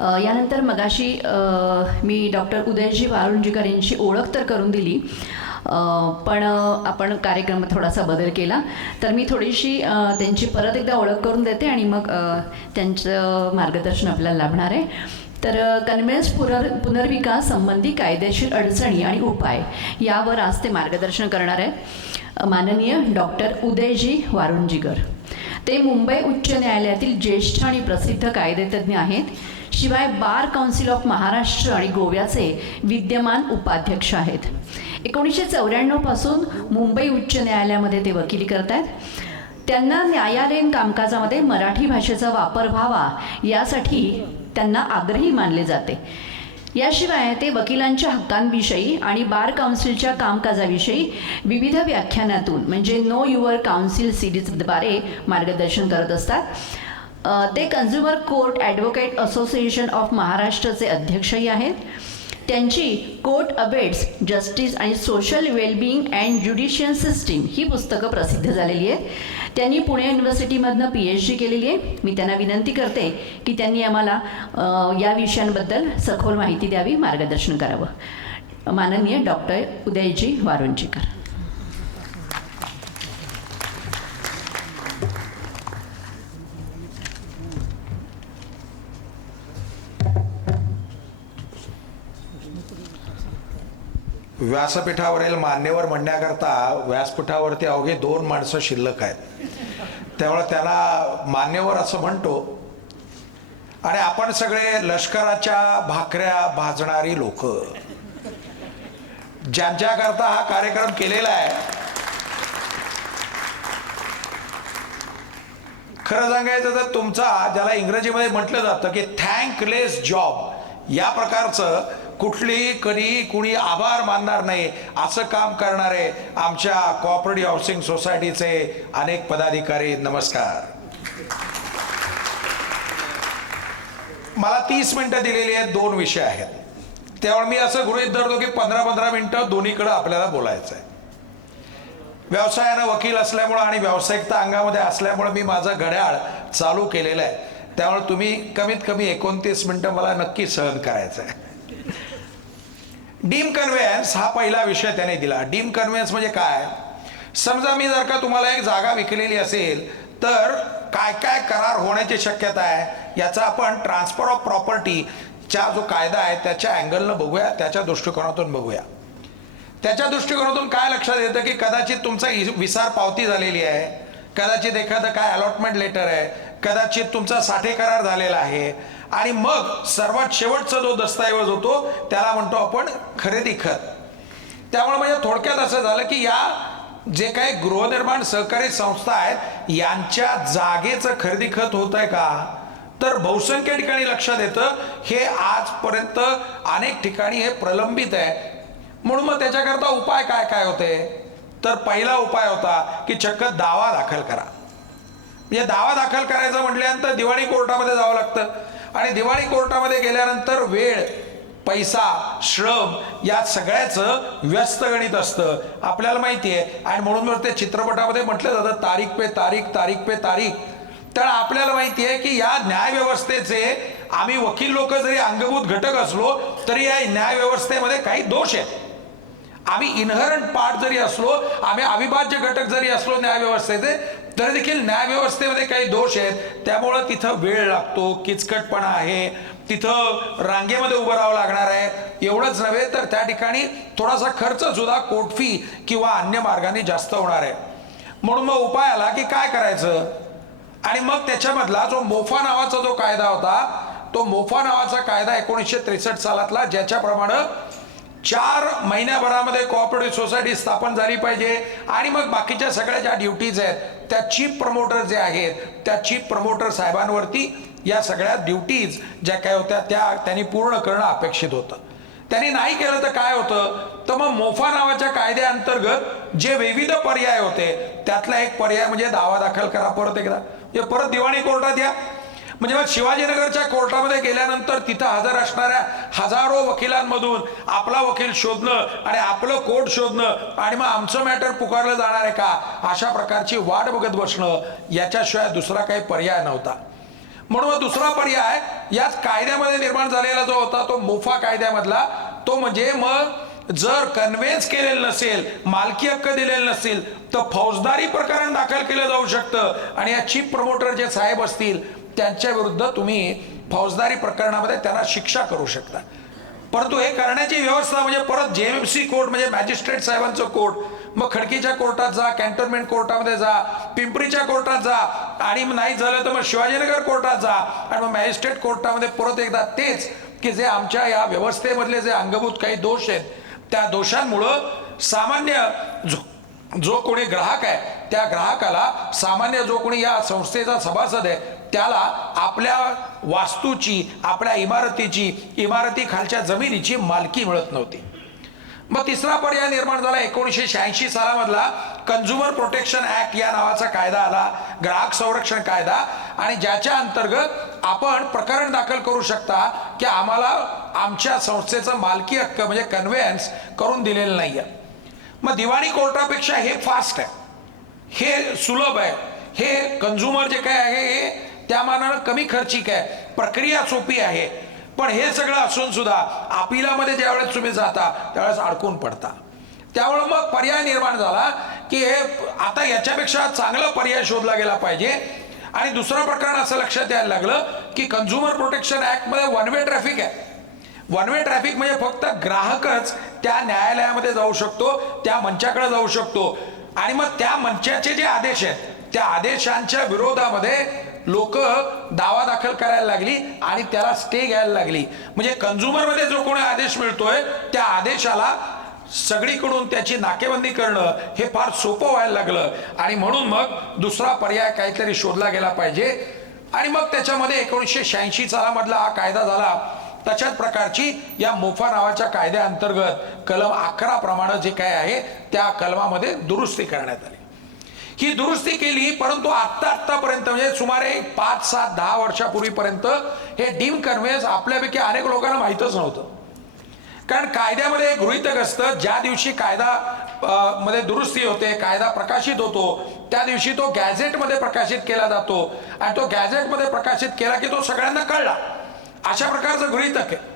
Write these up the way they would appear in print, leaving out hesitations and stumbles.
यानंतर मगाशी मी डॉक्टर उदयजी वारुंजीकर यांची ओळख तर करून दिली, पण आपण कार्यक्रम थोडासा बदल केला, तर मी थोडीशी त्यांची परत एकदा ओळख करून देते आणि मग त्यांचं मार्गदर्शन आपल्याला लाभणार आहे. तर कन्व्हेन्स पुनर्विकास संबंधी कायदेशीर अडचणी आणि उपाय यावर आज ते मार्गदर्शन करणार आहेत. माननीय डॉक्टर उदयजी वारुंजीकर, ते मुंबई उच्च न्यायालयातील ज्येष्ठ आणि प्रसिद्ध कायदेतज्ञ आहेत. शिवाय बार काउन्सिल ऑफ महाराष्ट्र आणि गोव्याचे विद्यमान उपाध्यक्ष आहेत. 1994 पासून मुंबई उच्च न्यायालयामध्ये ते वकिली करत आहेत. त्यांना न्यायालयीन कामकाजामध्ये मराठी भाषेचा वापर व्हावा यासाठी त्यांना आग्रही मानले जाते. याशिवाय ते वकिलांच्या हक्कांविषयी आणि बार काउन्सिलच्या कामकाजाविषयी विविध व्याख्यानातून म्हणजे नो युअर काउन्सिल सिरीजद्वारे मार्गदर्शन करत असतात. ते consumer court advocate association of महाराष्ट्राचे अध्यक्षही आहेत. त्यांची कोर्ट अबेट्स जस्टिस आणि social wellbeing and judicial system ही पुस्तकं प्रसिद्ध झालेली आहेत. त्यांनी पुणे युनिव्हर्सिटीमधनं PhD केलेली आहे. मी त्यांना विनंती करते की त्यांनी आम्हाला या विषयांबद्दल सखोल माहिती द्यावी, मार्गदर्शन करावं. माननीय डॉक्टर उदयजी वारुंजीकर. व्यासपीठावरील मान्यवर म्हणण्याकरता व्यासपीठावरती अवघे 2 माणसं शिल्लक आहेत, त्यामुळे त्याला मान्यवर असं म्हणतो. आणि आपण सगळे लष्कराच्या भाकऱ्या भाजणारी लोक, ज्यांच्याकरता हा कार्यक्रम केलेला आहे. खरं सांगायचं तर तुमचा, ज्याला इंग्रजीमध्ये म्हटलं जातं की थँकलेस जॉब, या प्रकारचं कधी कुणी आभार मानणार नाही असं काम करणारे आमच्या कोऑपरेटिव्ह हाऊसिंग सोसायटीचे अनेक पदाधिकारी, नमस्कार. मला 30 मिनिटं दिलेली आहेत, 2 विषय आहेत, त्यामुळे मी असं गृहीत धरतो की 15-15 मिनिटं दोन्हीकडे आपल्याला बोलायचं आहे. व्यवसायानं वकील असल्यामुळं आणि व्यावसायिकता अंगामध्ये असल्यामुळे मी माझं घड्याळ चालू केलेलं आहे, त्यामुळे तुम्ही कमीत कमी 29 मिनिटं मला नक्की सहन करायचं आहे. डीम कन्व्हेन्स हा पहिला विषय त्याने दिला. डीम कन्व्हेन्स म्हणजे काय? समजा मी जर का तुम्हाला एक जागा विकलेली असेल तर काय काय करार होण्याची शक्यता आहे याचा आपण ट्रान्सफर ऑफ प्रॉपर्टीचा जो कायदा आहे त्याच्या अँगलनं बघूया, त्याच्या दृष्टिकोनातून बघूया. त्याच्या दृष्टिकोनातून काय लक्षात येतं की कदाचित तुमचा विसार पावती झालेली आहे, कदाचित एखादं काय अलॉटमेंट लेटर आहे, कदाचित तुमचा साठे करार झालेला आहे, आणि मग सर्वात शेवटचा जो दस्तऐवज होतो त्याला म्हणतो आपण खरेदी खत. त्यामुळे म्हणजे थोडक्यात असं झालं की या जे काही गृहनिर्माण सहकारी संस्था आहेत यांच्या जागेचं खरेदी खत होत आहे का, तर बहुसंख्य ठिकाणी लक्षात येतं हे आजपर्यंत अनेक ठिकाणी हे प्रलंबित आहे. म्हणून मग त्याच्याकरता उपाय काय काय होते, तर पहिला उपाय होता की चक्क दावा दाखल करा. म्हणजे दावा दाखल करायचं म्हटल्यानंतर दिवाणी कोर्टामध्ये जावं लागतं, आणि दिवाणी कोर्टामध्ये गेल्यानंतर वेळ, पैसा, श्रम या सगळ्याचं व्यस्त गणित असतं, आपल्याला माहिती आहे. आणि म्हणून ते चित्रपटामध्ये म्हटलं जातं तारीख पे तारीख, तारीख पे तारीख. तर आपल्याला माहिती आहे की या न्यायव्यवस्थेचे आम्ही वकील लोक जरी अंगभूत घटक असलो तरी या न्यायव्यवस्थेमध्ये काही दोष आहेत. आम्ही इनहरंट पार्ट जरी असलो, आम्ही अविभाज्य घटक जरी असलो न्यायव्यवस्थेचे, तरी देखील न्यायव्यवस्थेमध्ये काही दोष आहेत. त्यामुळं तिथं वेळ लागतो, किचकटपणा आहे, तिथं रांगेमध्ये उभं राहावं लागणार आहे. एवढंच नव्हे तर त्या ठिकाणी थोडासा खर्च सुद्धा कोर्ट फी किंवा अन्य मार्गाने जास्त होणार आहे. म्हणून मग उपाय आला की काय करायचं, आणि मग त्याच्यामधला जो मोफा नावाचा जो कायदा होता, तो मोफा नावाचा कायदा 1963 सालातला, ज्याच्याप्रमाणे 4 महिन्याभरामध्ये कोऑपरेटिव्ह सोसायटी स्थापन झाली पाहिजे, आणि मग बाकीच्या सगळ्या ज्या ड्युटीज आहेत त्या चीफ प्रमोटर जे आहेत त्या चीफ प्रमोटर साहेबांवरती या सगळ्या ड्युटीज ज्या काय होत्या त्या त्यांनी पूर्ण करणं अपेक्षित होतं. त्यांनी नाही केलं तर काय होतं, तर मग मोफा नावाच्या कायद्याअंतर्गत जे विविध पर्याय होते त्यातला एक पर्याय म्हणजे दावा दाखल करा परत एकदा, परत दिवाणी कोर्टात या. म्हणजे मग शिवाजीनगरच्या कोर्टामध्ये गेल्यानंतर तिथं हजर असणाऱ्या हजारो वकिलांमधून आपला वकील शोधणं आणि आपलं कोर्ट शोधणं आणि मग आमचं मॅटर पुकारलं जाणार आहे का, अशा प्रकारची वाट बघत बसणं, याच्याशिवाय दुसरा काही पर्याय नव्हता. म्हणून दुसरा पर्याय याच कायद्यामध्ये निर्माण झालेला जो होता तो मोफा कायद्यामधला, तो म्हणजे मग जर कन्व्हेन्स केलेलं नसेल, मालकी हक्क दिलेला नसेल, तर फौजदारी प्रकरण दाखल केलं जाऊ शकतं आणि या चीफ प्रमोटर जे साहेब असतील त्यांच्या विरुद्ध तुम्ही फौजदारी प्रकरणामध्ये त्यांना शिक्षा करू शकता. परंतु हे करण्याची व्यवस्था म्हणजे परत JMC कोर्ट म्हणजे मॅजिस्ट्रेट साहेबांचं कोर्ट, मग खडकीच्या कोर्टात जा, कॅन्टोन्मेंट कोर्टामध्ये जा, पिंपरीच्या कोर्टात जा, आणि नाही झालं तर मग शिवाजीनगर कोर्टात जा, आणि मग मॅजिस्ट्रेट कोर्टामध्ये परत एकदा तेच की जे आमच्या या व्यवस्थेमधले जे अंगभूत काही दोष आहेत त्या दोषांमुळं सामान्य जो कोणी ग्राहक आहे त्या ग्राहकाला, सामान्य जो कोणी या संस्थेचा सभासद आहे त्याला आपल्या वास्तूची, आपल्या इमारती खालच्या जमिनीची मालकी मिळत नव्हती. मग तिसरा पर्याय निर्माण झाला 1986 सालामधला कन्झ्युमर प्रोटेक्शन ऍक्ट या नावाचा कायदा आला, ग्राहक संरक्षण कायदा, आणि ज्याच्या अंतर्गत आपण प्रकरण दाखल करू शकता की आम्हाला आमच्या संस्थेचा मालकी हक्क म्हणजे कन्व्हेन्स करून दिलेलं नाहीये. मग दिवाणी कोर्टापेक्षा हे फास्ट आहे, हे सुलभ आहे, हे कन्झ्युमर जे काय आहे हे त्या मानानं कमी खर्चिक आहे, प्रक्रिया सोपी आहे. पण हे सगळं असून सुद्धा अपिलामध्ये ज्यावेळेस तुम्ही जाता त्यावेळेस अडकून पडता. त्यामुळे मग पर्याय निर्माण झाला की हे आता याच्यापेक्षा चांगला पर्याय शोधला गेला पाहिजे. आणि दुसरं प्रकरण असं लक्षात यायला लागलं की कन्झ्युमर प्रोटेक्शन ऍक्ट मध्ये वन वे ट्रॅफिक आहे. वन वे ट्रॅफिक म्हणजे फक्त ग्राहकच त्या न्यायालयामध्ये जाऊ शकतो, त्या मंचाकडे जाऊ शकतो, आणि मग त्या मंचाचे जे आदेश आहेत त्या आदेशांच्या विरोधामध्ये लोक दावा दाखल करायला लागली आणि त्याला स्टे घ्यायला लागली. म्हणजे कन्झ्युमर मध्ये जो कोणी आदेश मिळतोय त्या आदेशाला सगळीकडून त्याची नाकेबंदी करणं हे फार सोपं व्हायला लागलं. आणि म्हणून मग दुसरा पर्याय काहीतरी शोधला गेला पाहिजे. आणि मग त्याच्यामध्ये 1986 सालामधला हा कायदा झाला. तशाच प्रकारची या मोफा नावाच्या कायद्याअंतर्गत कलम 11 प्रमाणे जे काय आहे त्या कलमामध्ये दुरुस्ती करण्यात आली. ही दुरुस्ती केली, परंतु आतापर्यंत म्हणजे सुमारे 5, 7, 10 वर्षापूर्वीपर्यंत हे डीम कन्व्हेन्स आपल्यापैकी अनेक लोकांना माहीतच नव्हतं. कारण कायद्यामध्ये एक गृहीतक असतं, ज्या दिवशी कायदा मध्ये दुरुस्ती होते, कायदा प्रकाशित होतो, त्या दिवशी तो गॅझेटमध्ये प्रकाशित केला जातो, आणि तो गॅझेटमध्ये प्रकाशित केला की तो सगळ्यांना कळला, अशा प्रकारचं गृहीतक आहे.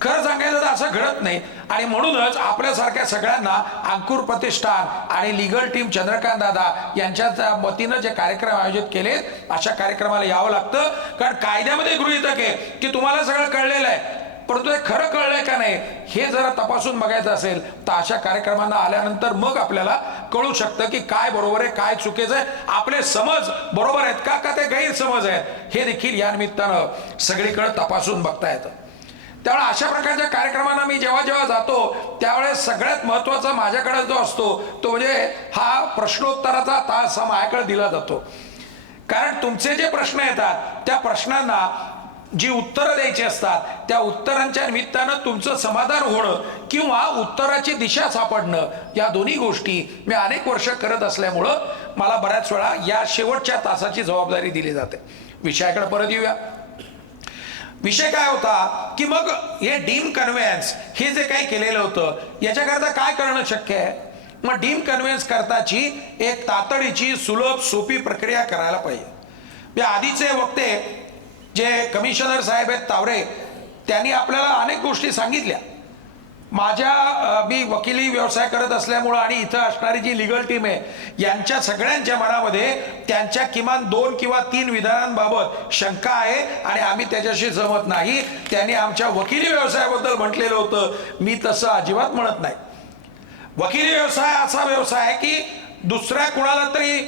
खरं सांगायचं तर असं घडत नाही. आणि म्हणूनच आपल्यासारख्या सगळ्यांना अंकुर प्रतिष्ठान आणि लीगल टीम चंद्रकांत दादा यांच्या वतीनं जे कार्यक्रम आयोजित केले अशा कार्यक्रमाला यावं लागतं. कारण कायद्यामध्ये गृहीतक आहे की तुम्हाला सगळं कळलेलं आहे, परंतु हे खरं कळलंय का नाही हे जरा तपासून बघायचं असेल तर अशा कार्यक्रमांना आल्यानंतर मग आपल्याला कळू शकतं की काय बरोबर आहे, काय चुकीचं आहे, आपले समज बरोबर आहेत का ते गैरसमज आहेत, हे देखील या निमित्तानं सगळीकडे तपासून बघता येतं. त्यामुळे अशा प्रकारच्या कार्यक्रमांना मी जेव्हा जेव्हा जातो त्यावेळेस सगळ्यात महत्वाचा माझ्याकडे जो असतो तो म्हणजे हा प्रश्नोत्तराचा तास हा माझ्याकडे दिला जातो. कारण तुमचे जे प्रश्न येतात त्या प्रश्नांना जी उत्तरं द्यायची असतात त्या उत्तरांच्या निमित्तानं तुमचं समाधान होणं किंवा उत्तराची दिशा सापडणं, या दोन्ही गोष्टी मी अनेक वर्ष करत असल्यामुळं मला बऱ्याच वेळा या शेवटच्या तासाची जबाबदारी दिली जाते. विषयाकडे परत येऊया. विषय काय होता की मग हे डीम कन्व्हेन्स हे जे काही केलेलं होतं याच्याकरता काय करणं शक्य आहे. मग डीम कन्व्हेन्स करताची एक तातडीची सुलभ सोपी प्रक्रिया करायला पाहिजे. आधीचे वक्ते जे कमिशनर साहेब आहेत तावरे, त्यांनी आपल्याला अनेक गोष्टी सांगितल्या. मी वकिली व्यवसाय करत असल्यामुळं आणि इथं असणारी जी लीगल टीम आहे यांच्या सगळ्यांच्या मनामध्ये त्यांच्या किमान 2 किंवा 3 विधानांबाबत शंका आहे आणि आम्ही त्याच्याशी सहमत नाही. त्यांनी आमच्या वकिली व्यवसायाबद्दल म्हटलेलं होतं, मी तसं अजिबात म्हणत नाही. वकिली व्यवसाय असा व्यवसाय आहे की दुसऱ्या कुणाला तरी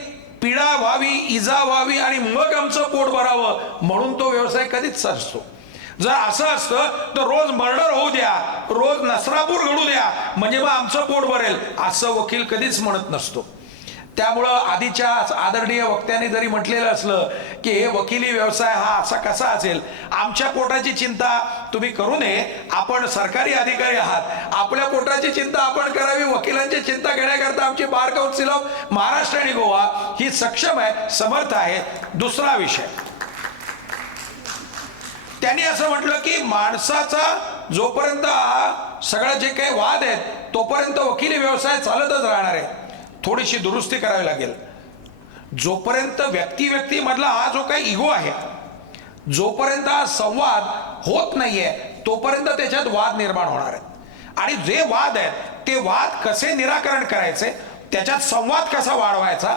पीडा व्हावी, इजा व्हावी आणि मग आमचं पोट भरावं म्हणून तो व्यवसाय कधीच असतो. जर असं असतं तर रोज मर्डर होऊ द्या, रोज नसरापूर घडू द्या, म्हणजे मग आमचं पोट भरेल, असं वकील कधीच म्हणत नसतो. त्यामुळं आधीच्या आदरणीय वक्त्यांनी जरी म्हटलेलं असलं की हे वकिली व्यवसाय हा असा कसा असेल, आमच्या पोटाची चिंता तुम्ही करू नये, आपण सरकारी अधिकारी आहात, आपल्या पोटाची चिंता आपण करावी, वकिलांची चिंता घेण्याकरता आमची बार काउन्सिल ऑफ महाराष्ट्र आणि गोवा ही सक्षम आहे, समर्थ आहे. दुसरा विषय त्यांनी असं म्हटलं की माणसाचा जोपर्यंत सगळं जे काही वाद आहेत तोपर्यंत वकिली व्यवसाय चालतच राहणार आहे. थोडीशी दुरुस्ती करावी लागेल. जोपर्यंत व्यक्ती मधला हा जो काही इगो आहे, जोपर्यंत हा संवाद होत नाहीये तोपर्यंत त्याच्यात वाद निर्माण होणार आहेत. आणि जे वाद आहेत ते वाद कसे निराकरण करायचे, त्याच्यात संवाद कसा वाढवायचा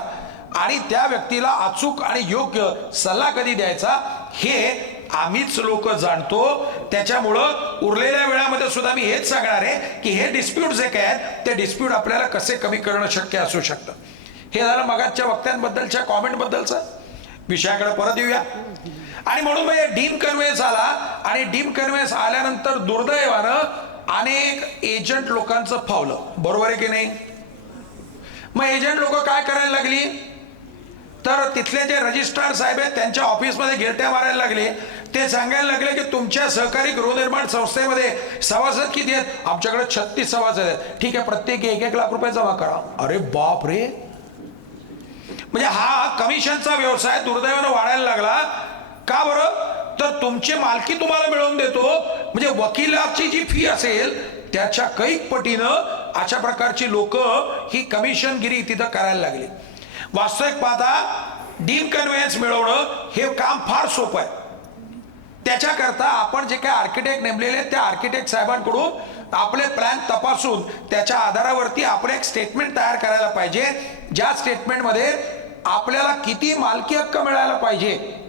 आणि त्या व्यक्तीला अचूक आणि योग्य सल्ला कधी द्यायचा हे आम्हीच लोक जाणतो. त्याच्यामुळं उरलेल्या वेळामध्ये सुद्धा मी हेच सांगणार आहे की हे डिस्प्यूट जे काय आहेत ते डिस्प्यूट आपल्याला कसे कमी करणं शक्य असू शकतं. हे झालं मगाच्या वक्त्यांबद्दलच्या कॉमेंटबद्दलचं. विषयाकडे परत येऊया. आणि म्हणून मग डीम कन्व्हेन्स आला आणि डीम कन्व्हेन्स आल्यानंतर दुर्दैवानं अनेक एजंट लोकांचं फावलं. बरोबर आहे की नाही? मग एजंट लोक काय करायला लागली तर तिथले जे रजिस्ट्रार साहेब आहेत त्यांच्या ऑफिसमध्ये गिरट्या मारायला लागले. ते सांगायला लागले की तुमच्या सहकारी गृहनिर्माण संस्थेमध्ये सभासद किती आहेत? आमच्याकडे 36 सभासद आहेत. ठीक आहे, प्रत्येकी 1-1 लाख रुपये जमा करा. अरे बाप रे, म्हणजे हा कमिशनचा व्यवसाय दुर्दैवानं वाढायला लागला. का बरं? तर तुमची मालकी तुम्हाला मिळवून देतो, म्हणजे वकिलाची जी फी असेल त्याच्या कैक पटीनं अशा प्रकारची लोक ही कमिशनगिरी तिथं करायला लागली. वास्तविक पाहता डीम कन्व्हेन्स मिळवणं हे काम फार सोपं आहे. त्याच्याकरता आपण जे काही आर्किटेक्ट नेमलेले आहेत त्या आर्किटेक्ट साहेबांकडून आपले प्लॅन तपासून त्याच्या आधारावरती आपण एक स्टेटमेंट तयार करायला पाहिजे. ज्या स्टेटमेंटमध्ये आपल्याला किती मालकी हक्क मिळायला पाहिजे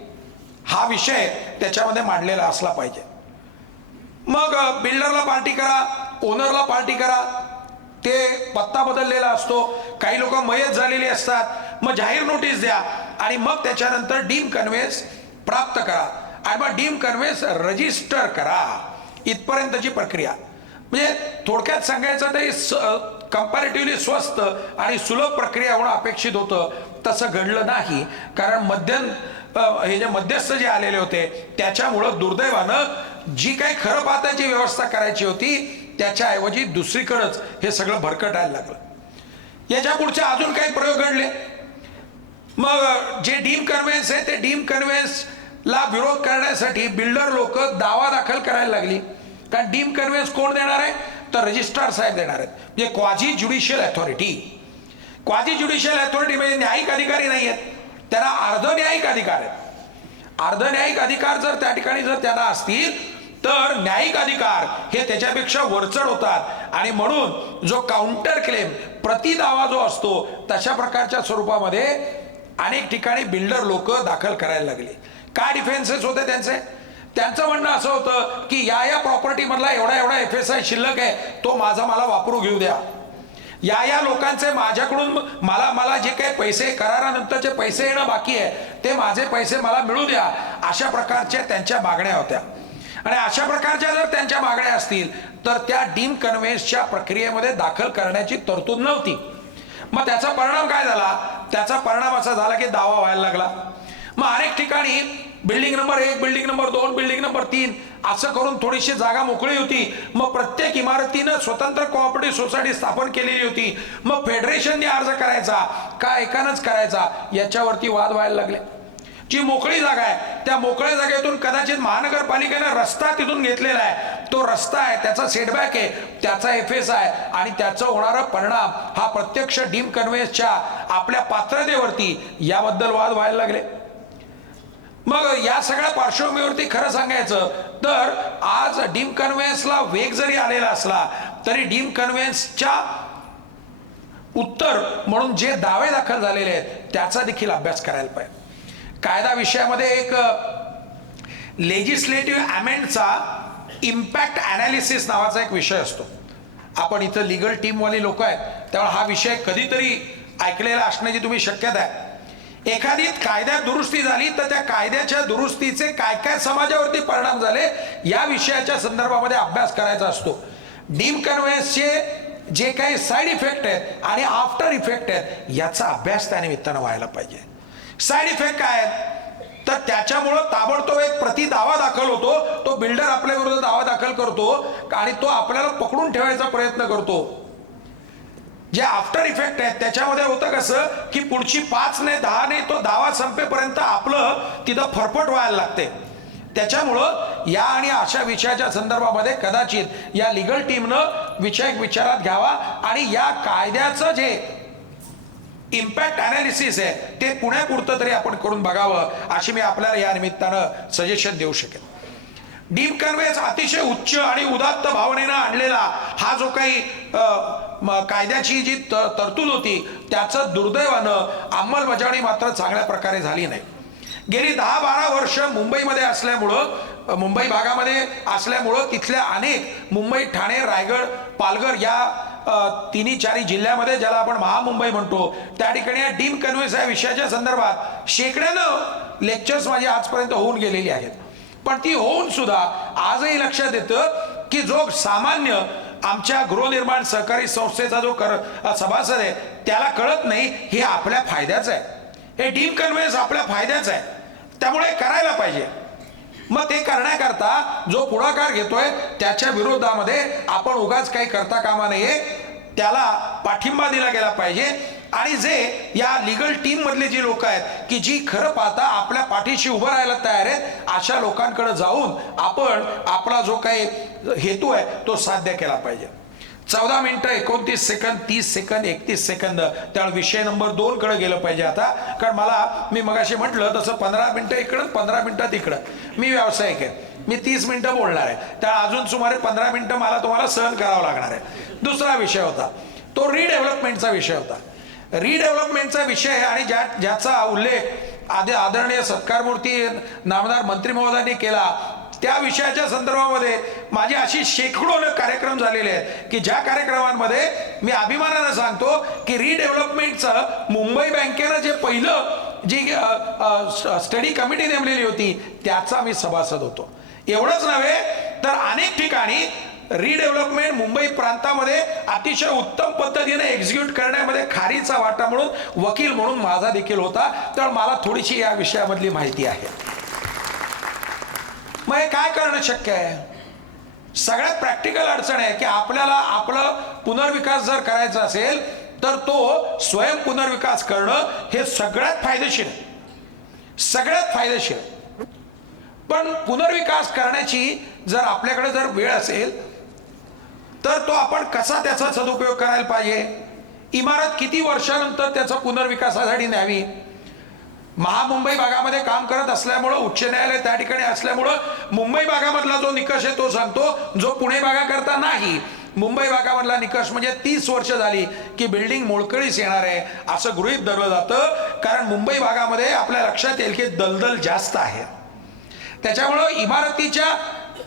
हा विषय त्याच्यामध्ये मांडलेला असला पाहिजे. मग बिल्डरला पार्टी करा, ओनरला पार्टी करा, ते पत्ता बदललेला असतो, काही लोक मयत झालेली असतात, मग जाहीर नोटीस द्या आणि मग त्याच्यानंतर डीम कन्व्हेन्स प्राप्त करा आणि मग डीम कन्व्हेन्स रजिस्टर करा. इथपर्यंतची प्रक्रिया. म्हणजे थोडक्यात सांगायचं तर कंपॅरेटिव्हली स्वस्त आणि सुलभ प्रक्रिया होणं अपेक्षित होतं. तसं घडलं नाही, कारण हे जे मध्यस्थ जे आलेले होते त्याच्यामुळं दुर्दैवानं जी काही खरं पाहताची व्यवस्था करायची होती त्याच्याऐवजी दुसरीकडेच हे सगळं भरकटायला लागलं. याच्या पुढचे अजून काही प्रयोग घडले. मग जे डीम कन्व्हेन्स आहे ते डीम कन्व्हेन्सला विरोध करण्यासाठी बिल्डर लोक दावा दाखल करायला लागली. कारण डीम कन्व्हेन्स कोण देणार आहे तर रजिस्ट्रार साहेब देणार आहेत. म्हणजे क्वाझी ज्युडिशियल अथॉरिटी. क्वाझी ज्युडिशियल अथॉरिटी म्हणजे न्यायिक अधिकारी नाही आहेत, त्यांना अर्ध न्यायिक अधिकार आहेत. अर्ध न्यायिक अधिकार जर त्या ठिकाणी जर त्यांना असतील तर न्यायिक अधिकार हे त्याच्यापेक्षा वरचढ होतात. आणि म्हणून जो काउंटर क्लेम प्रतिदावा जो असतो तशा प्रकारच्या स्वरूपामध्ये अनेक ठिकाणी बिल्डर लोक दाखल करायला लागले. काय डिफेन्सेस होते त्यांचं म्हणणं असं होतं की या प्रॉपर्टी मधला एवढा FSI शिल्लक आहे, तो माझा मला वापरू घेऊ द्या. या लोकांचे माझ्याकडून मला जे काही पैसे करारानंतरचे पैसे येणं बाकी आहे ते माझे पैसे मला मिळू द्या. अशा प्रकारच्या त्यांच्या मागण्या होत्या. आणि अशा प्रकारच्या जर त्यांच्या मागण्या असतील तर त्या डीम कन्व्हेन्सच्या प्रक्रियेमध्ये दाखल करण्याची तरतूद नव्हती. मग त्याचा परिणाम काय झाला? त्याचा परिणाम असा झाला की दावा व्हायला लागला. मग अनेक ठिकाणी building number 1, building number 2, building number 3 असं करून थोडीशी जागा मोकळी होती. मग प्रत्येक इमारतीनं स्वतंत्र कोऑपरेटिव्ह सोसायटी स्थापन केलेली होती. मग फेडरेशनने अर्ज करायचा का एकानंच करायचा याच्यावरती वाद व्हायला लागले. जी मोकळी जागा आहे त्या मोकळ्या जागेतून कदाचित महानगरपालिकेनं रस्ता तिथून घेतलेला आहे, तो रस्ता आहे त्याचा सेटबॅक आहे, त्याचा FSI आणि त्याचा होणारा परिणाम हा प्रत्यक्ष डीम कन्व्हेन्सच्या आपल्या पात्रतेवरती याबद्दल वाद व्हायला लागले. मग या सगळ्या पार्श्वभूमीवरती खरं सांगायचं तर आज डीम कन्व्हेन्सला वेग जरी आलेला असला तरी डीम कन्व्हेन्सच्या उत्तर म्हणून जे दावे दाखल झालेले आहेत त्याचा देखील अभ्यास करायला पाहिजे. कायदा विषयामध्ये एक लेजिस्लेटिव्ह अमेंडचा इम्पॅक्ट अनालिसिस नावाचा एक विषय असतो. आपण इथं लिगल टीमवाली लोक आहेत त्यामुळे हा विषय कधीतरी ऐकलेला असण्याची तुम्ही शक्यता आहे. एखादी कायद्यात दुरुस्ती झाली तर त्या कायद्याच्या दुरुस्तीचे काय काय समाजावरती परिणाम झाले या विषयाच्या संदर्भामध्ये अभ्यास करायचा असतो. डीम कन्व्हेन्सचे जे काही साईड इफेक्ट आहेत आणि आफ्टर इफेक्ट आहेत याचा अभ्यास त्या निमित्तानं व्हायला पाहिजे. साईड इफेक्ट काय आहेत तर त्याच्यामुळं ताबडतोब एक प्रति दावा दाखल होतो, तो बिल्डर आपल्या विरुद्ध दावा दाखल करतो आणि तो आपल्याला पकडून ठेवायचा प्रयत्न करतो. जे आफ्टर इफेक्ट आहेत त्याच्यामध्ये होतं कसं की पुढची 5 नाही 10 नाही तो दावा संपेपर्यंत आपलं तिथं फरफट व्हायला लागते. त्याच्यामुळं या आणि अशा विषयाच्या संदर्भामध्ये कदाचित या लिगल टीमनं विषय विचारात घ्यावा आणि या कायद्याचं जे इम्पॅक्ट अनालिसिस आहे ते पुण्यापुरतं तरी आपण करून बघावं, अशी मी आपल्याला या निमित्तानं सजेशन देऊ शकेन. डीप कन्व्हेन्स अतिशय उच्च आणि उदात्त भावनेनं आणलेला हा जो काही कायद्याची जी तरतूद होती त्याचं दुर्दैवानं अंमलबजावणी मात्र चांगल्या प्रकारे झाली नाही. गेली 10-12 वर्ष मुंबईमध्ये असल्यामुळं, मुंबई भागामध्ये असल्यामुळं तिथल्या अनेक मुंबई, ठाणे, रायगड, पालघर या 3-4 जिल्ह्यामध्ये ज्याला आपण महामुंबई म्हणतो त्या ठिकाणी या डीप कन्व्हेन्स या विषयाच्या संदर्भात शेकड्यानं लेक्चर्स माझी आजपर्यंत होऊन गेलेली आहेत. पण ती होऊन सुद्धा आजही लक्षात येतं की जो सामान्य आमच्या गृहनिर्माण सहकारी संस्थेचा जो सभासद आहे त्याला कळत नाही हे आपल्या फायद्याचं आहे. हे डीप कन्व्हेन्स आपल्या फायद्याचं आहे, त्यामुळे करायला पाहिजे. मग ते करण्याकरता जो पुढाकार घेतोय त्याच्या विरोधामध्ये आपण उगाच काही करता कामा नये, त्याला पाठिंबा दिला गेला पाहिजे. आणि जे या लीगल टीम मधले जी लोक आहेत की जी खरं पाहता आपल्या पाठीशी उभं राहायला तयार आहेत, अशा लोकांकडे जाऊन आपण आपला जो काही हेतू आहे तो साध्य केला पाहिजे. 14 मिनिटं 29 सेकंद, 30 सेकंद, 31 सेकंद, त्यामुळे विषय नंबर 2 कडे गेलं पाहिजे आता. कारण मी मगाशी म्हटलं तसं 15 मिनिटं इकडं, 15 मिनिटं तिकडं. मी व्यावसायिक आहे, मी 30 मिनिटं बोलणार आहे, त्या अजून सुमारे 15 मिनिटं मला तुम्हाला सहन करावं लागणार आहे. दुसरा विषय होता तो रिडेव्हलपमेंटचा विषय होता. रिडेव्हलपमेंटचा विषय आणि ज्याचा उल्लेख आदरणीय सत्कारमूर्ती नामदार मंत्री महोदयांनी केला, त्या विषयाच्या संदर्भामध्ये माझे अशी शेकडो कार्यक्रम झालेले आहेत की ज्या कार्यक्रमांमध्ये मी अभिमानानं सांगतो की रिडेव्हलपमेंटचं मुंबई बँकेनं जे पहिलं जी स्टडी कमिटी नेमलेली होती त्याचा मी सभासद होतो. एवढंच नव्हे तर अनेक ठिकाणी रिडेव्हलपमेंट मुंबई प्रांतामध्ये अतिशय उत्तम पद्धतीने एक्झिक्यूट करण्यामध्ये खारीचा वाटा म्हणून वकील म्हणून माझा देखील होता. तर मला थोडीशी या विषयामधली माहिती आहे. मग हे काय करणं शक्य आहे? सगळ्यात प्रॅक्टिकल अडचण आहे की आपल्याला आपलं पुनर्विकास जर करायचा असेल तर तो स्वयं पुनर्विकास करणं हे सगळ्यात फायदेशीर आहे, सगळ्यात फायदेशीर. पण पुनर्विकास करण्याची जर आपल्याकडे जर वेळ असेल तर तो आपण कसा त्याचा सदुपयोग करायला पाहिजे, इमारत किती वर्षानंतर त्याचा पुनर्विकासासाठी न्यावी. महामुंबई भागामध्ये काम करत असल्यामुळं, उच्च न्यायालय त्या ठिकाणी असल्यामुळं मुंबई भागामधला जो निकष आहे तो सांगतो, जो पुणे भागाकरता नाही. मुंबई भागामधला निकष म्हणजे 30 वर्ष झाली की बिल्डिंग मोडकळीस येणार आहे असं गृहीत धरलं जातं. कारण मुंबई भागामध्ये आपल्या लक्षात येईल की दलदल जास्त आहे. त्याच्यामुळं इमारतीच्या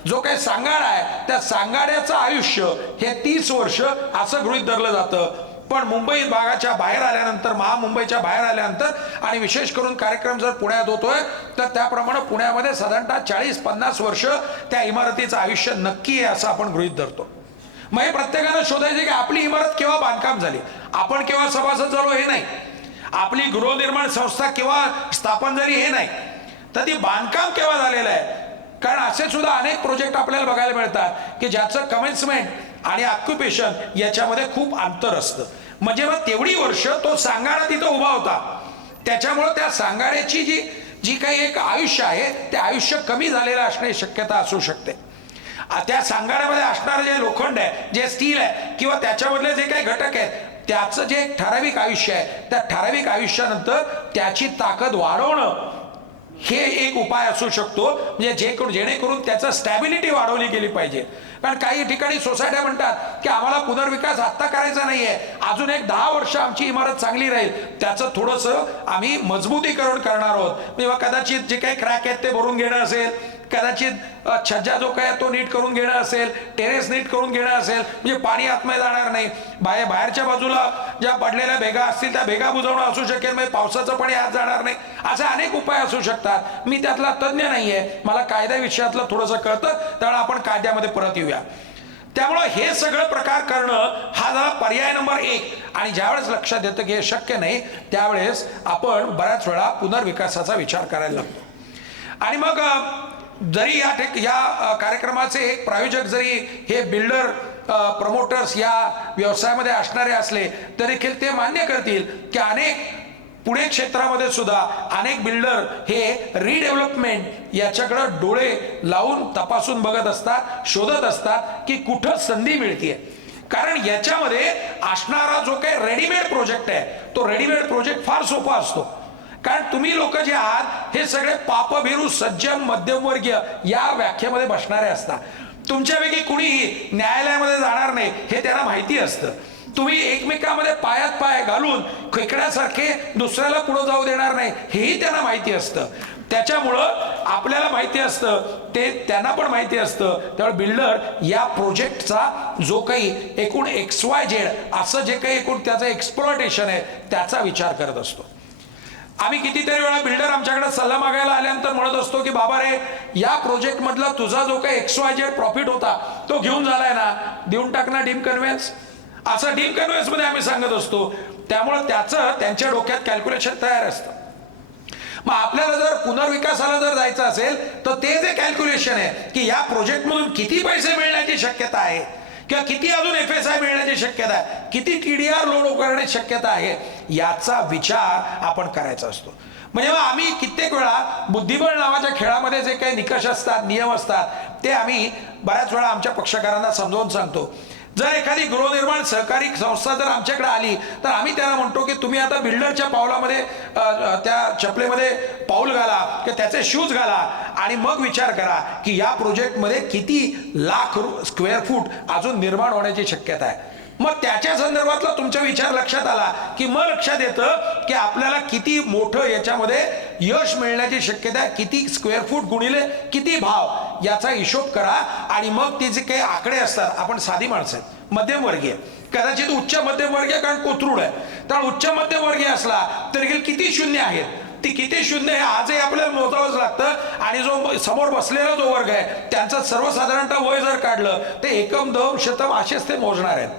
जो काही सांगाडा आहे त्या सांगाड्याचं आयुष्य हे 30 वर्ष असं गृहीत धरलं जातं. पण मुंबई भागाच्या बाहेर आल्यानंतर, महामुंबईच्या बाहेर आल्यानंतर आणि विशेष करून कार्यक्रम जर पुण्यात होतोय तर त्याप्रमाणे पुण्यामध्ये साधारणतः 40-50 वर्ष त्या इमारतीचं आयुष्य नक्की आहे असं आपण गृहीत धरतो. मग हे प्रत्येकानं शोधायचे की आपली इमारत केव्हा बांधकाम झाली, आपण केव्हा सभासद झालो हे नाही, आपली गृहनिर्माण संस्था केव्हा स्थापन झाली हे नाही, तर ती बांधकाम केव्हा झालेलं आहे. कारण असे सुद्धा अनेक प्रोजेक्ट आपल्याला बघायला मिळतात की ज्याचं कमेन्समेंट आणि ऑक्युपेशन याच्यामध्ये खूप अंतर असतं. म्हणजे मग तेवढी वर्ष तो सांगाडा तिथं उभा होता, त्याच्यामुळे त्या सांगाड्याची जी काही एक आयुष्य आहे ते आयुष्य कमी झालेलं असण्याची शक्यता असू शकते. त्या सांगाड्यामध्ये असणारं जे लोखंड आहे, जे स्टील आहे किंवा त्याच्यामधले जे काही घटक आहेत त्याचं जे एक ठराविक आयुष्य आहे, त्या ठराविक आयुष्यानंतर त्याची ताकद वाढवणं हे एक उपाय असू शकतो. म्हणजे जेणेकरून त्याचं स्टॅबिलिटी वाढवली गेली पाहिजे. कारण काही ठिकाणी सोसायट्या म्हणतात की आम्हाला पुनर्विकास आत्ता करायचा नाहीये, अजून एक 10 वर्ष आमची इमारत चांगली राहील, त्याचं थोडंसं आम्ही मजबूतीकरण करणार आहोत. म्हणजे कदाचित जे काही क्रॅक आहेत ते भरून घेणं असेल, कदाचित छज्जा जो काय तो नीट करून घेणं असेल, टेरेस नीट करून घेणं असेल, म्हणजे पाणी आतमध्ये जाणार नाही. बाहेरच्या बाजूला ज्या पडलेल्या भेगा असतील त्या भेगा बुजवणं असू शकेल, म्हणजे पावसाचं पाणी आत जाणार नाही. असे अनेक उपाय असू शकतात. मी त्यातला तज्ज्ञ नाहीये, मला कायदा विषयातलं थोडंसं कळतं, त्यामुळे आपण कायद्यामध्ये परत येऊया. त्यामुळं हे सगळं प्रकार करणं हा झाला पर्याय नंबर 1. आणि ज्यावेळेस लक्षात येतं की हे शक्य नाही त्यावेळेस आपण बऱ्याच वेळा पुनर्विकासाचा विचार करायला लागतो. आणि मग जरी या कार्यक्रमाचे एक प्रायोजक जरी हे बिल्डर प्रमोटर्स या व्यवसायामध्ये असणारे असले तरी देखील ते मान्य करतील की अनेक पुणे क्षेत्रामध्ये सुद्धा अनेक बिल्डर हे रिडेव्हलपमेंट याच्याकडे डोळे लावून तपासून बघत असतात, शोधत असतात की कुठं संधी मिळते. कारण याच्यामध्ये असणारा जो काही रेडीमेड प्रोजेक्ट आहे तो रेडीमेड प्रोजेक्ट फार सोपा असतो. कारण तुम्ही लोक जे आहात हे सगळे पापभिरू सज्जन मध्यमवर्गीय या व्याख्येमध्ये बसणारे असतात. तुमच्यापैकी कुणीही न्यायालयामध्ये जाणार नाही हे त्यांना माहिती असतं. तुम्ही एकमेकांमध्ये पायात पाय घालून खेकड्यासारखे दुसऱ्याला पुढे जाऊ देणार नाही हेही त्यांना माहिती असतं. त्याच्यामुळं आपल्याला माहिती असतं ते त्यांना पण माहिती असतं. त्यामुळे बिल्डर या प्रोजेक्टचा जो काही एकूण XYZ असं जे काही एकूण त्याचं एक्सप्लॉयटेशन आहे त्याचा विचार करत असतो. आम्ही कितीतरी वेळा बिल्डर आमच्याकडे सल्ला मागायला आल्यानंतर म्हणत असतो की बाबा रे या प्रोजेक्ट मधला तुझा जो काही XYZ प्रॉफिट होता तो घेऊन झालाय ना, देऊन टाक ना डीम कन्व्हेन्स. असं डीम कन्व्हेन्स मध्ये आम्ही सांगत असतो. त्यामुळे त्याचं त्यांच्या डोक्यात कॅल्क्युलेशन तयार असतं. मग आपल्याला जर पुनर्विकासाला जर जायचं असेल तर ते जे कॅल्क्युलेशन आहे की या प्रोजेक्ट मधून किती पैसे मिळण्याची शक्यता आहे किंवा किती अजून FSI मिळण्याची शक्यता आहे, किती TDR लोड करण्याची शक्यता आहे याचा विचार आपण करायचा असतो. म्हणजे मग आम्ही कित्येक वेळा बुद्धिबळ नावाच्या खेळामध्ये जे काही निकष असतात, नियम असतात ते आम्ही बऱ्याच वेळा आमच्या पक्षकारांना समजावून सांगतो. जर एखादी गृहनिर्माण सहकारी संस्था जर आमच्याकडे आली तर आम्ही त्यांना म्हणतो की तुम्ही आता बिल्डरच्या पावलामध्ये त्या चपलेमध्ये पाऊल घाला की त्याचे शूज घाला आणि मग विचार करा की या प्रोजेक्टमध्ये किती लाख स्क्वेअर फूट अजून निर्माण होण्याची शक्यता आहे. मग त्याच्या संदर्भातला तुमचा विचार लक्षात आला की मग लक्षात येतं की आपल्याला किती मोठं याच्यामध्ये यश मिळण्याची शक्यता आहे, किती स्क्वेअर फूट गुणिले किती भाव याचा हिशोब करा. आणि मग ते जे काही आकडे असतात, आपण साधी माणसं आहेत, मध्यमवर्गीय, कदाचित उच्च मध्यमवर्गीय कारण कोथरूड आहे, तर उच्च मध्यमवर्गीय असला तरी किती शून्य आहेत, ती किती शून्य हे आजही आपल्याला मोजावंच लागतं. आणि जो समोर बसलेला जो वर्ग आहे त्यांचं सर्वसाधारणतः वय जर काढलं ते एकम दम शतम असेच ते मोजणार आहेत.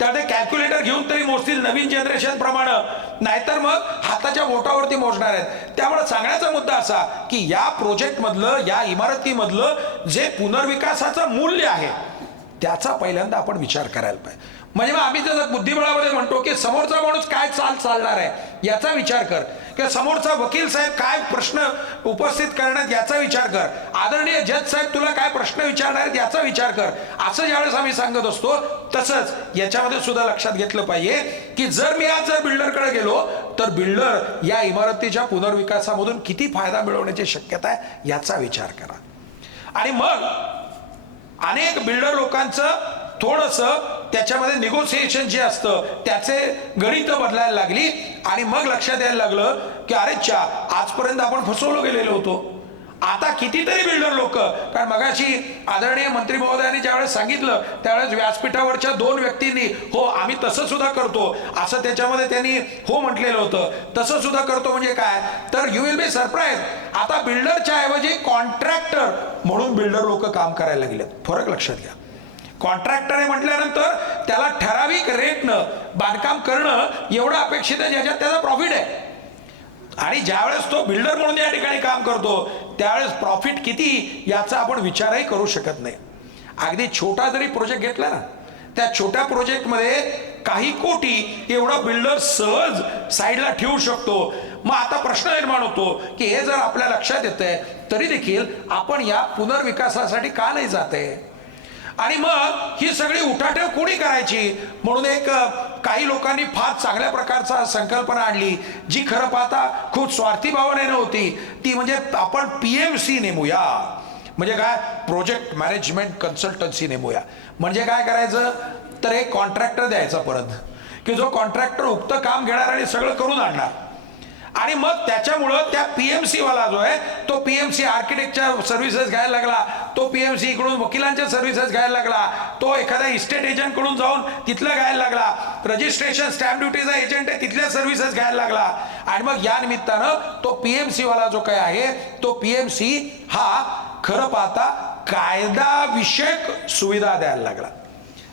त्यामुळे कॅल्क्युलेटर घेऊन तरी मोजतील नवीन जनरेशन प्रमाणे, नाहीतर मग हाताच्या बोटावरती मोजणार आहेत. त्यामुळे सांगण्याचा मुद्दा असा की या प्रोजेक्ट मधलं, या इमारतीमधलं जे पुनर्विकासाचं मूल्य आहे त्याचा पहिल्यांदा आपण विचार करायला पाहिजे. म्हणजे मग आम्ही जर बुद्धिबळामध्ये म्हणतो की समोरचा माणूस काय चालणार आहे याचा विचार कर, किंवा समोरचा वकील साहेब काय प्रश्न उपस्थित करण्यात याचा विचार कर, आदरणीय जज साहेब तुला काय प्रश्न विचारणार आहेत याचा विचार कर, असं ज्यावेळेस आम्ही सांगत असतो. तसंच याच्यामध्ये सुद्धा लक्षात घेतलं पाहिजे की जर मी आज जर बिल्डरकडे गेलो तर बिल्डर या इमारतीच्या पुनर्विकासामधून किती फायदा मिळवण्याची शक्यता आहे याचा विचार करा. आणि मग अनेक बिल्डर लोकांचं थोडंसं त्याच्यामध्ये निगोसिएशन जे असतं त्याचे गणित बदलायला लागली. आणि मग लक्षात यायला लागलं की अरे चा आजपर्यंत आपण फसवलो गेलेलो होतो. आता कितीतरी बिल्डर लोक, कारण मगाशी आदरणीय मंत्री महोदयांनी ज्यावेळेस सांगितलं त्यावेळेस व्यासपीठावरच्या 2 व्यक्तींनी हो आम्ही तसं सुद्धा करतो असं त्याच्यामध्ये त्यांनी हो म्हटलेलं होतं. तसं सुद्धा करतो म्हणजे काय, तर यू विल बी सरप्राईज, आता बिल्डरच्या ऐवजी कॉन्ट्रॅक्टर म्हणून बिल्डर लोक काम करायला लागलेत. फरक लक्षात घ्या. कॉन्ट्रॅक्टर आहे म्हटल्यानंतर त्याला ठराविक रेटनं बांधकाम करणं एवढं अपेक्षित आहे ज्याच्यात त्याचा प्रॉफिट आहे. आणि ज्यावेळेस तो बिल्डर म्हणून या ठिकाणी काम करतो त्यावेळेस प्रॉफिट किती याचा आपण विचारही करू शकत नाही. अगदी छोटा जरी प्रोजेक्ट घेतला ना, त्या छोट्या प्रोजेक्टमध्ये काही कोटी एवढा बिल्डर सहज साईडला ठेवू शकतो. मग आता प्रश्न निर्माण होतो की हे जर आपल्या लक्षात येतंय तरी देखील आपण या पुनर्विकासासाठी का नाही जाते. आणि मग ही सगळी उठाठेव कोणी करायची म्हणून एक काही लोकांनी फार चांगल्या प्रकारचा संकल्पना आणली जी खरं पाहता खूप स्वार्थी भावनेने होती. ती म्हणजे आपण PMC नेमूया, म्हणजे काय प्रोजेक्ट मॅनेजमेंट कन्सल्टन्सी नेमूया. म्हणजे काय करायचं तर एक कॉन्ट्रॅक्टर द्यायचा परत की जो कॉन्ट्रॅक्टर उक्त काम घेणार आणि सगळं करून आणणार. आणि मग त्याच्यामुळं त्या PMC वाला जो आहे तो PMC आर्किटेक्टच्या सर्व्हिसेस घ्यायला लागला, तो PMC इकडून वकिलांच्या सर्व्हिसेस घ्यायला लागला, तो एखाद्या इस्टेट एजंट कडून जाऊन तिथलं घ्यायला लागला, रजिस्ट्रेशन स्टॅम्प ड्युटीचा एजंट आहे तिथल्या सर्व्हिसेस घ्यायला लागला. आणि मग या निमित्तानं तो PMC वाला जो काय आहे तो PMC हा खरं पाहता कायदा विषयक सुविधा द्यायला लागला.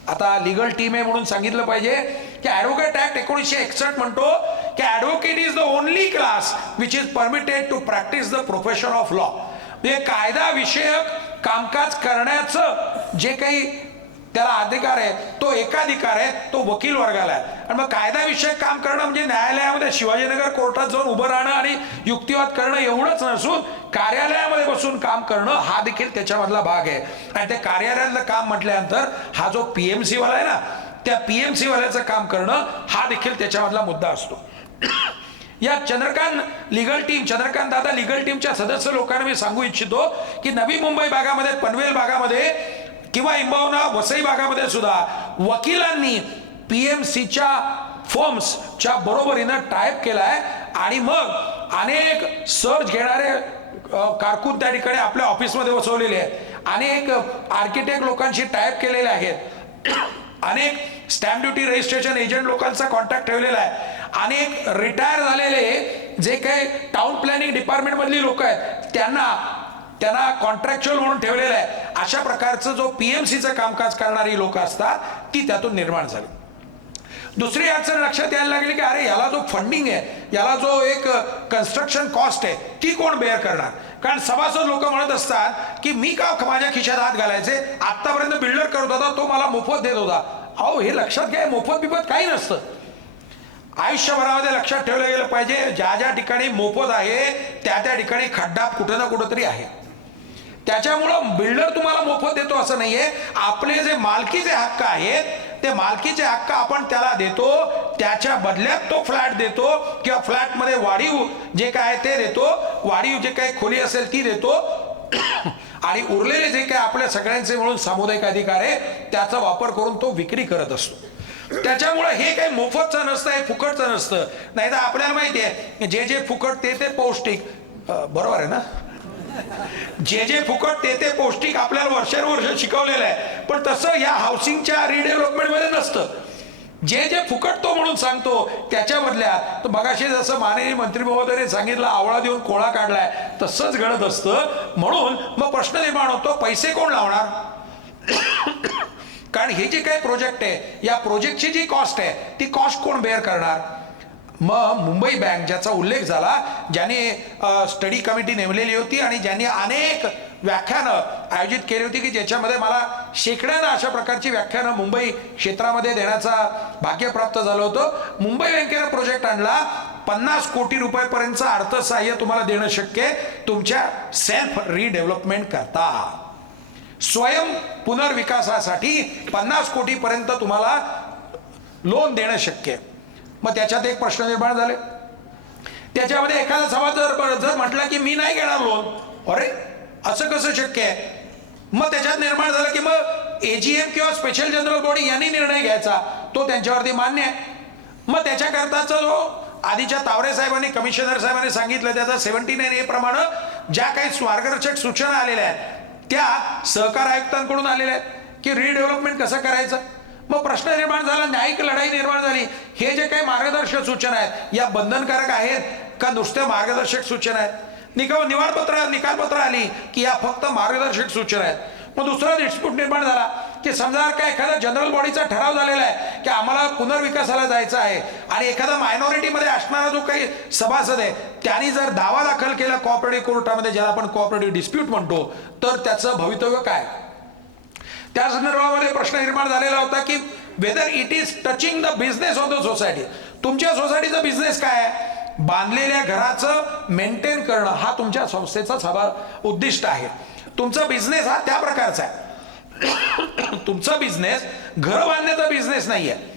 आता लीगल टीम आहे म्हणून सांगितलं पाहिजे की ॲडव्होकेट ऍक्ट 1961 म्हणतो की advocate is the only class which is permitted to practice the profession of law. म्हणजे कायदा विषयक कामकाज करण्याचं जे काही त्याला अधिकार आहे, तो एकाधिकार आहे, तो वकील वर्गाला आहे. आणि मग कायदाविषयक काम करणं म्हणजे न्यायालयामध्ये शिवाजीनगर कोर्टात जाऊन उभं राहणं आणि युक्तिवाद करणं एवढंच नसून कार्यालयामध्ये बसून काम करणं हा देखील त्याच्यामधला भाग आहे. आणि ते कार्यालयातलं काम म्हटल्यानंतर हा जो PMC वाला आहे ना, त्या PMC वाल्याचं काम करणं हा देखील त्याच्यामधला मुद्दा असतो. या चंद्रकांत दादा लिगल टीमच्या सदस्य लोकांना मी सांगू इच्छितो की नवी मुंबई भागामध्ये, पनवेल भागामध्ये किंवा इंबावना वसई भागामध्ये सुद्धा वकिलांनी PMCच्या फर्म्सच्या बरोबरीनं टाईप केलाय आणि मग अनेक सर्च घेणारे कारकून त्या ठिकाणी आपल्या ऑफिसमध्ये बसवलेले आहेत, अनेक आर्किटेक्ट लोकांशी टाईप केलेले आहेत, अनेक स्टॅम्प ड्युटी रजिस्ट्रेशन एजंट लोकांचा कॉन्टॅक्ट ठेवलेला आहे, अनेक रिटायर झालेले जे काही टाउन प्लॅनिंग डिपार्टमेंट मधली लोक आहेत त्यांना कॉन्ट्रॅक्च्युअल म्हणून ठेवलेलं आहे. अशा प्रकारचं जो PMCचं कामकाज करणारी लोक असतात ती त्यातून निर्माण झाली. दुसरी अडचण लक्षात यायला लागली की अरे याला जो फंडिंग आहे, याला जो एक कन्स्ट्रक्शन कॉस्ट आहे ती कोण बेअर करणार. कारण सभासद लोक म्हणत असतात की मी का माझ्या खिशात हात घालायचे, आतापर्यंत बिल्डर करत होता तो मला मोफत देत होता. अहो हे लक्षात घ्या, मोफत बिफत काही नसतं. आयुष्यभरामध्ये लक्षात ठेवलं गेलं पाहिजे, ज्या ज्या ठिकाणी मोफत आहे त्या ठिकाणी खड्डा कुठं ना कुठं तरी आहे. त्याच्यामुळं बिल्डर तुम्हाला मोफत देतो असं नाहीये. आपले जे मालकीचे हक्क आहेत ते मालकीचे हक्क आपण त्याला देतो, त्याच्या बदल्यात तो फ्लॅट देतो किंवा फ्लॅटमध्ये वाढीव जे काय ते देतो, वाढीव जे काही खोली असेल ती देतो आणि उरलेले जे काही आपल्या सगळ्यांचे मिळून सामुदायिक अधिकार आहे त्याचा वापर करून तो विक्री करत असतो. त्याच्यामुळे हे काही मोफतचं नसतं, हे फुकटचं नसतं. नाही तर आपल्याला माहिती आहे जे जे फुकट ते पौष्टिक, बरोबर आहे ना, जे फुकट ते पौष्टिक आपल्याला वर्षानुवर्ष शिकवलेलं आहे. पण तसं या हाऊसिंगच्या रिडेव्हलपमेंट मध्ये नसतं. जे फुकट तो म्हणून सांगतो त्याच्या बदल्यात, तर मगाशी जसं माननीय मंत्री महोदयाने सांगितलं आवळा देऊन कोळा काढलाय, तसंच घडत असतं. म्हणून मग प्रश्न निर्माण होतो पैसे कोण लावणार. कारण हे जे काही प्रोजेक्ट आहे या प्रोजेक्टची जी कॉस्ट आहे ती कॉस्ट कोण बेअर करणार. मग मुंबई बँक ज्याचा उल्लेख झाला, ज्याने स्टडी कमिटी नेमलेली होती आणि ज्यांनी अनेक व्याख्यानं आयोजित केली होती की ज्याच्यामध्ये मला शेकड्यानं अशा प्रकारची व्याख्यानं मुंबई क्षेत्रामध्ये देण्याचा भाग्य प्राप्त झालं होतं. मुंबई बँकेनं प्रोजेक्ट आणला, 50 कोटी रुपयापर्यंतचं अर्थसहाय्य तुम्हाला देणं शक्य आहे तुमच्या सेल्फ रिडेव्हलपमेंट करता. स्वयं पुनर्विकासासाठी 50 कोटीपर्यंत तुम्हाला लोन देणं शक्य आहे. मग त्याच्यात एक प्रश्न निर्माण झाले. त्याच्यामध्ये एखादा सभासद जर म्हटला की मी नाही घेणार लोन, अरे असं कसं शक्य आहे. मग त्याच्यात निर्माण झालं की मग AGM किंवा स्पेशल जनरल बॉडी यांनी निर्णय घ्यायचा, तो त्यांच्यावरती मान्य आहे. मग त्याच्याकरताचा जो आधीच्या तावरे साहेबांनी, कमिशनर साहेबांनी सांगितलं त्याचा 79A प्रमाणे ज्या काही मार्गदर्शक सूचना आलेल्या आहेत त्या सहकार आयुक्तांकडून आलेल्या आहेत की रिडेव्हलपमेंट कसं करायचं. मग प्रश्न निर्माण झाला, न्यायिक लढाई निर्माण झाली. हे जे काही मार्गदर्शक सूचना आहेत या बंधनकारक आहेत का नुसत्या मार्गदर्शक सूचना आहेत. निकालपत्र आली की या फक्त मार्गदर्शक सूचना आहेत. मग दुसरा डिस्प्यूट निर्माण झाला की समजा काय एखादा जनरल बॉडीचा ठराव झालेला आहे की आम्हाला पुनर्विकासाला जायचं आहे आणि एखादा मायनॉरिटीमध्ये असणारा जो काही सभासद आहे त्यांनी जर दावा दाखल केला कोऑपरेटिव्ह कोर्टामध्ये, ज्याला आपण कोऑपरेटिव्ह डिस्प्यूट म्हणतो, तर त्याचं भवितव्य काय. त्या संदर्भामध्ये प्रश्न निर्माण झालेला होता की whether it is touching the business of the society. तुमच्या सोसायटीचा बिझनेस काय आहे, बांधलेल्या घराचं मेंटेन करणं हा तुमच्या संस्थेचा उद्दिष्ट आहे. तुमचा बिझनेस हा त्या प्रकारचा आहे. तुमचा बिझनेस घर बांधण्याचा बिझनेस नाही आहे.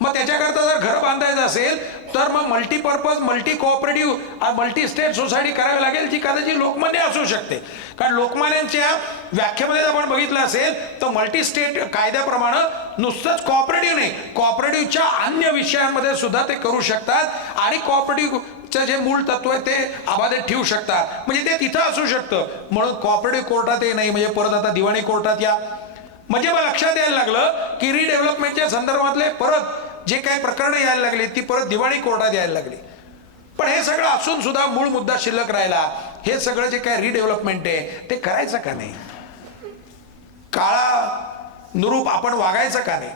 मग त्याच्याकरता जर घर बांधायचं असेल तर मग multipurpose, multi cooperative, multi state society करावी लागेल, जी कदाचित लोकमान्य असू शकते. कारण लोकमान्यांच्या व्याख्येमध्ये आपण बघितलं असेल तर मल्टी स्टेट कायद्याप्रमाणे नुसतंच कोऑपरेटिव्ह नाही, कोऑपरेटिव्हच्या अन्य विषयांमध्ये सुद्धा ते करू शकतात आणि कोऑपरेटिव्हचं जे मूळ तत्व आहे ते अबाधित ठेवू शकतात. म्हणजे ते तिथं असू शकतं. म्हणून कोऑपरेटिव्ह कोर्टात हे नाही, म्हणजे परत आता दिवाणी कोर्टात या. म्हणजे मग लक्षात यायला लागलं की रिडेव्हलपमेंटच्या संदर्भातले परत जे काही प्रकरणं यायला लागली ती परत दिवाणी कोर्टात यायला लागली. पण हे सगळं असून सुद्धा मूळ मुद्दा शिल्लक राहिला. हे सगळं जे काही रिडेव्हलपमेंट आहे ते करायचं का नाही, काळानुरूप आपण वागायचं का नाही.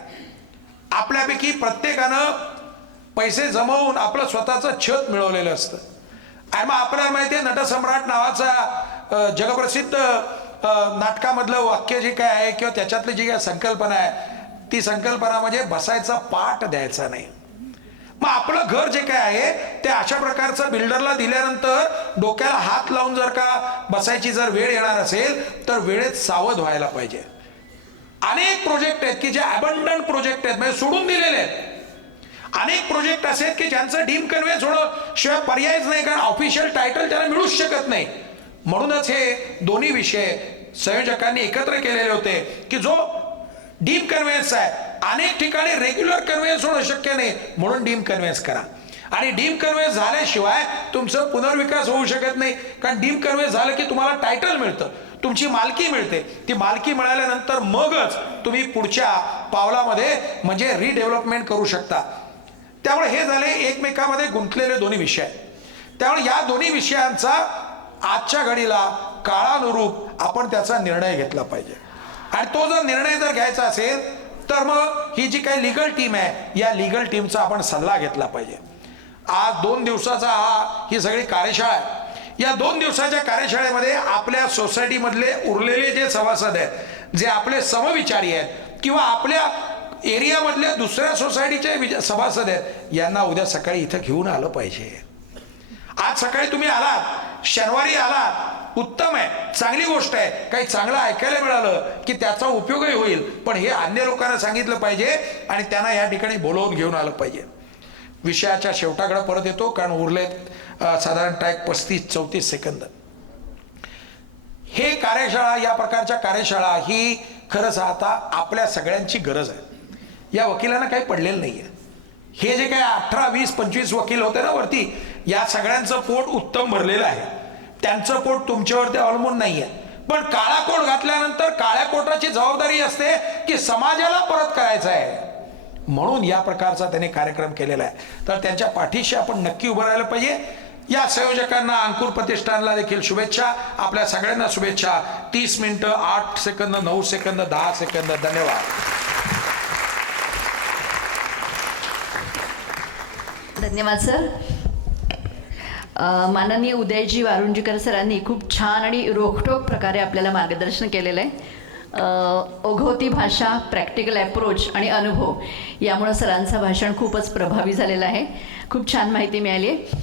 आपल्यापैकी प्रत्येकानं पैसे जमवून आपलं स्वतःचं छत मिळवलेलं असतं आणि मग आपल्याला माहिती आहे नटसम्राट नावाचा जगप्रसिद्ध नाटकामधलं वाक्य जे काय आहे किंवा त्याच्यातली जी काय संकल्पना आहे ती संकल्पना म्हणजे बसायचा पाठ द्यायचा नाही. मग आपलं घर जे काय आहे ते अशा प्रकारचं बिल्डरला दिल्यानंतर डोक्याला हात लावून जर का बसायची जर वेळ येणार असेल तर वेळेत सावध व्हायला पाहिजे. अनेक प्रोजेक्ट आहेत की जे अबंडंट प्रोजेक्ट आहेत म्हणजे सोडून दिलेले आहेत. अनेक प्रोजेक्ट असे आहेत की ज्यांचं डीम कन्व्हेन्स होणं शिवाय पर्यायच नाही, कारण ऑफिशियल टायटल त्याला मिळूच शकत नाही. म्हणूनच हे दोन्ही विषय संयोजकांनी एकत्र केलेले होते की जो डीम कन्व्हेन्स आहे अनेक ठिकाणी रेग्युलर कन्व्हेन्स होणं शक्य नाही, म्हणून डीम कन्व्हेन्स करा. आणि डीम कन्व्हेन्स झाल्याशिवाय तुमचं पुनर्विकास होऊ शकत नाही, कारण डीम कन्व्हेन्स झालं की तुम्हाला टायटल मिळतं, तुमची मालकी मिळते. ती मालकी मिळाल्यानंतर मगच तुम्ही पुढच्या पावलामध्ये म्हणजे रिडेव्हलपमेंट करू शकता. त्यामुळे हे झाले एकमेकांमध्ये गुंतलेले दोन्ही विषय. त्यामुळे या दोन्ही विषयांचा आजच्या घडीला काळानुरूप आपण त्याचा निर्णय घेतला पाहिजे. आणि तो जर निर्णय जर घ्यायचा असेल तर मग ही जी काही लीगल टीम आहे या लीगल टीमचा आपण सल्ला घेतला पाहिजे. आज 2 दिवसाचा ही सगळी कार्यशाळा आहे. या 2 दिवसाच्या कार्यशाळेमध्ये आपल्या सोसायटीमधले उरलेले जे सभासद आहेत, जे आपले समविचारी आहेत किंवा आपल्या एरियामधल्या दुसऱ्या सोसायटीचे सभासद आहेत, यांना उद्या सकाळी इथं घेऊन आलं पाहिजे. आज सकाळी तुम्ही आलात, शनिवारी आलात, उत्तम आहे, चांगली गोष्ट आहे. काही चांगलं ऐकायला मिळालं की त्याचा उपयोगही होईल. पण हे अन्य लोकांना सांगितलं पाहिजे आणि त्यांना या ठिकाणी बोलवून घेऊन आलं पाहिजे. विषयाच्या शेवटाकडे परत येतो, कारण उरले साधारणतः 35-34 सेकंद. हे कार्यशाळा, या प्रकारच्या कार्यशाळा ही खरंच आता आपल्या सगळ्यांची गरज आहे. या वकिलांना काही पडलेलं नाहीये. हे जे काही 18, 20, 25 वकील होते ना वरती, या सगळ्यांचं पोट उत्तम भरलेलं आहे. त्यांचं पोट तुमच्यावरती अवलंबून नाहीये. पण काळा कोट घातल्यानंतर काळ्या कोटाची जबाबदारी असते की समाजाला परत करायचं आहे. म्हणून या प्रकारचा त्याने कार्यक्रम केलेला आहे. तर त्यांच्या पाठीशी आपण नक्की उभं राहायला पाहिजे. या संयोजकांना, अंकुर प्रतिष्ठानला देखील शुभेच्छा. आपल्या सगळ्यांना शुभेच्छा. 30 मिनिटं 8 सेकंद, 9 सेकंद, 10 सेकंद. धन्यवाद. धन्यवाद सर. माननीय उदयजी वारुंजीकर सरांनी खूप छान आणि रोखठोक प्रकारे आपल्याला मार्गदर्शन केलेलं आहे. ओघवती भाषा, प्रॅक्टिकल अप्रोच आणि अनुभव यामुळे सरांचं भाषण खूपच प्रभावी झालेलं आहे. खूप छान माहिती मिळाली आहे.